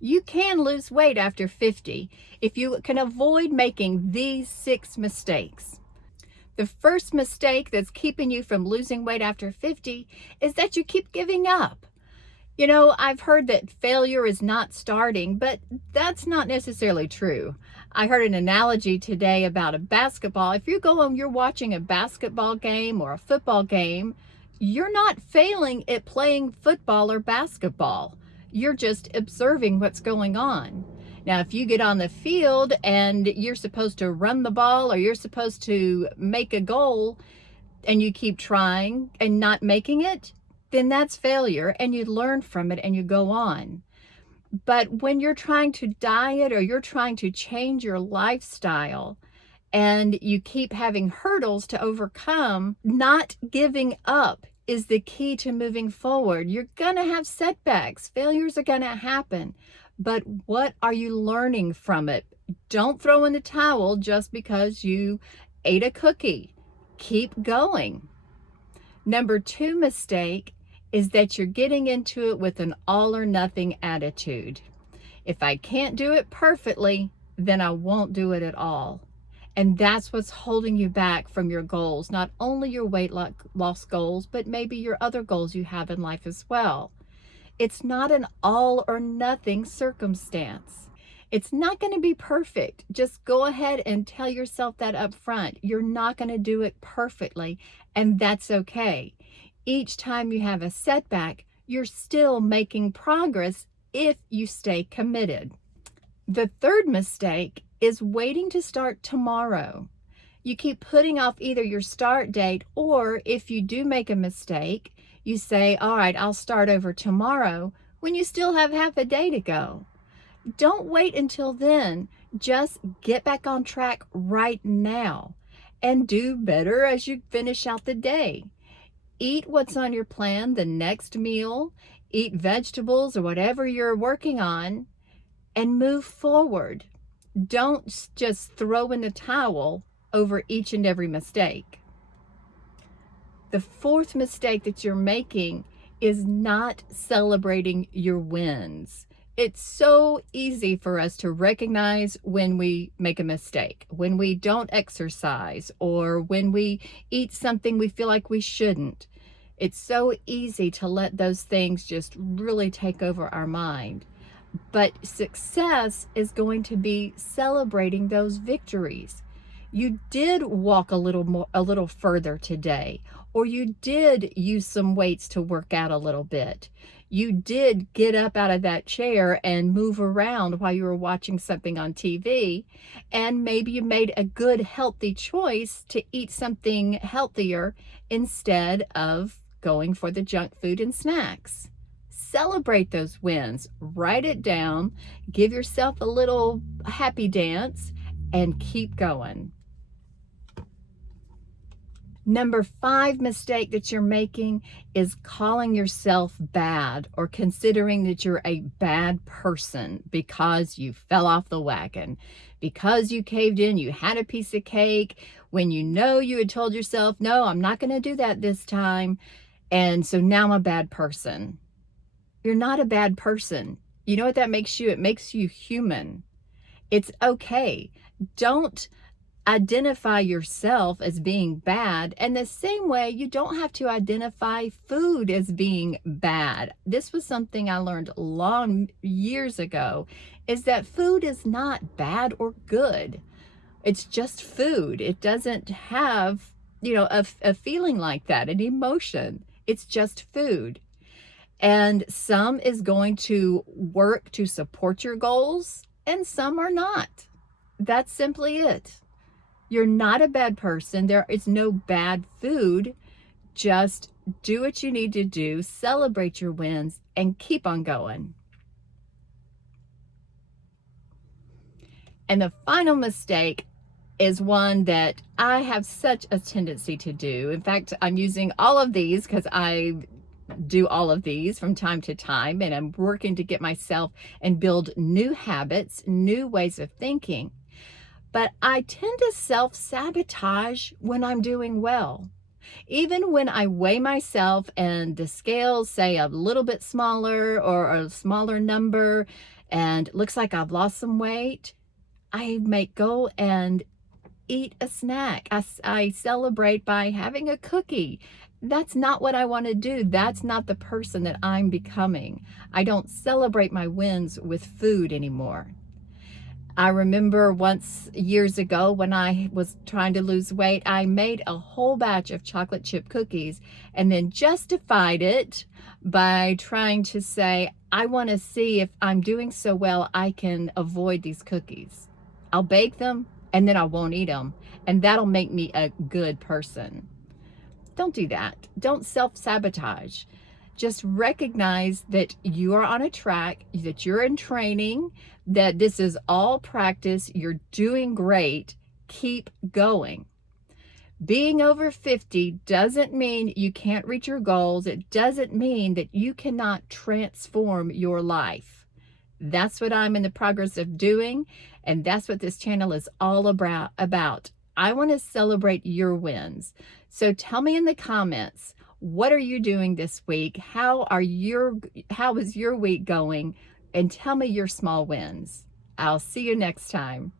You can lose weight after 50 if you can avoid making these 6 mistakes. The first mistake that's keeping you from losing weight after 50 is that you keep giving up. I've heard that failure is not starting, but that's not necessarily true. I heard an analogy today about a basketball. If you're watching a basketball game or a football game, you're not failing at playing football or basketball. You're just observing what's going on. Now, if you get on the field and you're supposed to run the ball or you're supposed to make a goal and you keep trying and not making it, then that's failure, and you learn from it and you go on. But when you're trying to diet or you're trying to change your lifestyle and you keep having hurdles to overcome, not giving up is the key to moving forward. You're going to have setbacks. Failures are going to happen. But what are you learning from it? Don't throw in the towel just because you ate a cookie. Keep going. Number 2 mistake is that you're getting into it with an all or nothing attitude. If I can't do it perfectly, then I won't do it at all. And that's what's holding you back from your goals, not only your weight loss goals, but maybe your other goals you have in life as well. It's not an all or nothing circumstance. It's not going to be perfect. Just go ahead and tell yourself that up front. You're not going to do it perfectly, and that's okay. Each time you have a setback, you're still making progress if you stay committed. The third mistake is waiting to start tomorrow. You keep putting off either your start date, or if you do make a mistake, you say, all right, I'll start over tomorrow, when you still have half a day to go. Don't wait until then. Just get back on track right now and do better as you finish out the day. Eat what's on your plan the next meal, eat vegetables or whatever you're working on, and move forward. Don't just throw in the towel over each and every mistake. The fourth mistake that you're making is not celebrating your wins. It's so easy for us to recognize when we make a mistake, when we don't exercise, or when we eat something we feel like we shouldn't. It's so easy to let those things just really take over our mind. But success is going to be celebrating those victories. You did walk a little further today, or you did use some weights to work out a little bit. You did get up out of that chair and move around while you were watching something on TV, and maybe you made a good, healthy choice to eat something healthier instead of going for the junk food and snacks. Celebrate those wins. Write it down. Give yourself a little happy dance and keep going. Number 5 mistake that you're making is calling yourself bad or considering that you're a bad person because you fell off the wagon, because you caved in, you had a piece of cake when you had told yourself, no, I'm not going to do that this time. And so now I'm a bad person. You're not a bad person. You know what that makes you? It makes you human. It's okay. Don't identify yourself as being bad. And the same way, you don't have to identify food as being bad. This was something I learned years ago, is that food is not bad or good. It's just food. It doesn't have, a feeling like that, an emotion. It's just food. And some is going to work to support your goals, and some are not. That's simply it. You're not a bad person. There is no bad food. Just do what you need to do, celebrate your wins, and keep on going. And the final mistake is one that I have such a tendency to do. In fact, I'm using all of these because I do all of these from time to time, and I'm working to get myself and build new habits, new ways of thinking. But I tend to self-sabotage when I'm doing well. Even when I weigh myself and the scales say a little bit smaller or a smaller number, and looks like I've lost some weight, I may go and eat a snack. I celebrate by having a cookie. That's not what I want to do. That's not the person that I'm becoming. I don't celebrate my wins with food anymore. I remember once years ago when I was trying to lose weight, I made a whole batch of chocolate chip cookies and then justified it by trying to say, I want to see if I'm doing so well, I can avoid these cookies. I'll bake them and then I won't eat them, and that'll make me a good person. Don't do that. Don't self-sabotage. Just recognize that you are on a track, that you're in training, that this is all practice. You're doing great. Keep going. Being over 50 doesn't mean you can't reach your goals. It doesn't mean that you cannot transform your life. That's what I'm in the progress of doing, and that's what this channel is all about. I want to celebrate your wins. So tell me in the comments, what are you doing this week? How is your week going? And tell me your small wins. I'll see you next time.